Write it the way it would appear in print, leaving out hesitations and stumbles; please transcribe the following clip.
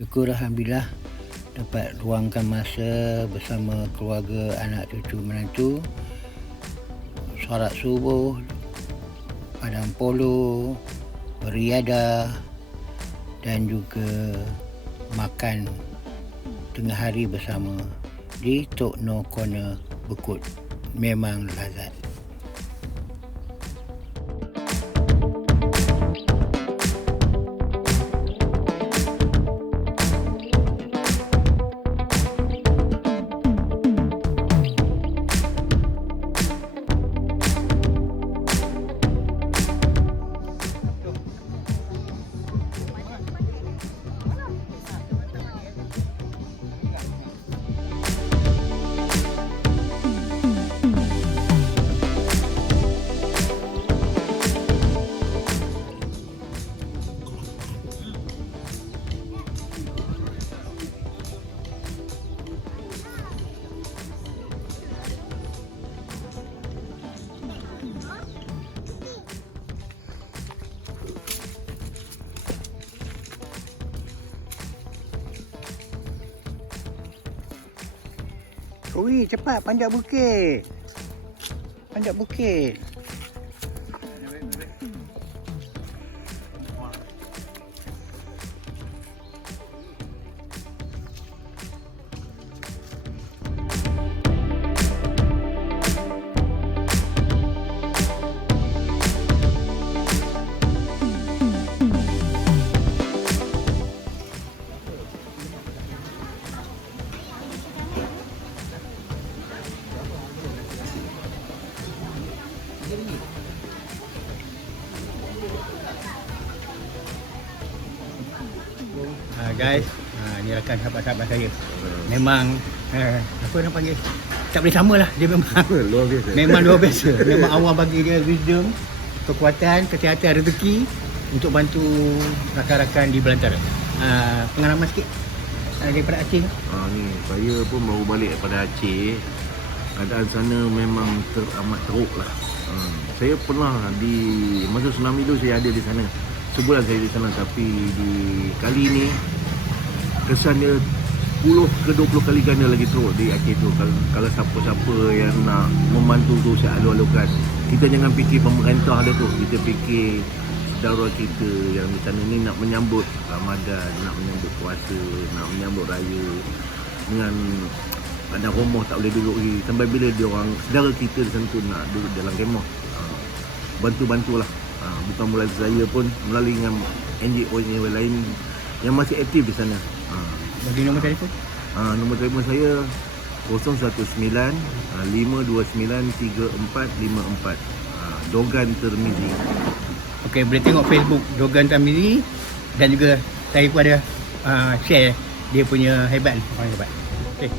Syukur Alhamdulillah dapat luangkan masa bersama keluarga, anak cucu menantu, solat subuh, padang polo, beriadah dan juga makan tengah hari bersama di Tok Noh Corner Bekut. Memang lazat. Ui, cepat panjat bukit. Panjat bukit. Guys, ni rakan sahabat-sahabat saya. Memang apa nak panggil? Tak boleh samalah. Dia memang luar biasa. Memang luar biasa. Memang Allah bagi dia wisdom, kekuatan, kesihatan, rezeki untuk bantu rakan-rakan di belantara. Pengalaman sikit daripada Aceh. Ni saya pun baru balik daripada Aceh. Keadaan sana memang teramat teruk lah. Saya pernah di masa tsunami tu saya ada di sana. Sebulan saya di sana, tapi di kali ni kesan dia 10 ke 20 kali ganda lagi teruk di Aceh tu. Kalau siapa-siapa yang nak membantu tu saya alu-alukan, kita jangan fikir pemerintah dia tu, kita fikir saudara kita yang di sana ni nak menyambut Ramadan, nak menyambut puasa, nak menyambut raya dengan ada rumah tak boleh duduk lagi. Sampai bila dia orang saudara kita di sana tu nak duduk dalam kemah. Bantu-bantulah. Bukan melalui saya pun, melalui dengan NGO yang lain yang masih aktif di sana. Bagi nombor telefon? Nombor telefon saya 019 529 3454. Dogan Tirmizi. Okey, boleh tengok Facebook Dogan Tirmizi, dan juga saya pun ada share dia punya hebat ni, orang hebat. Okey.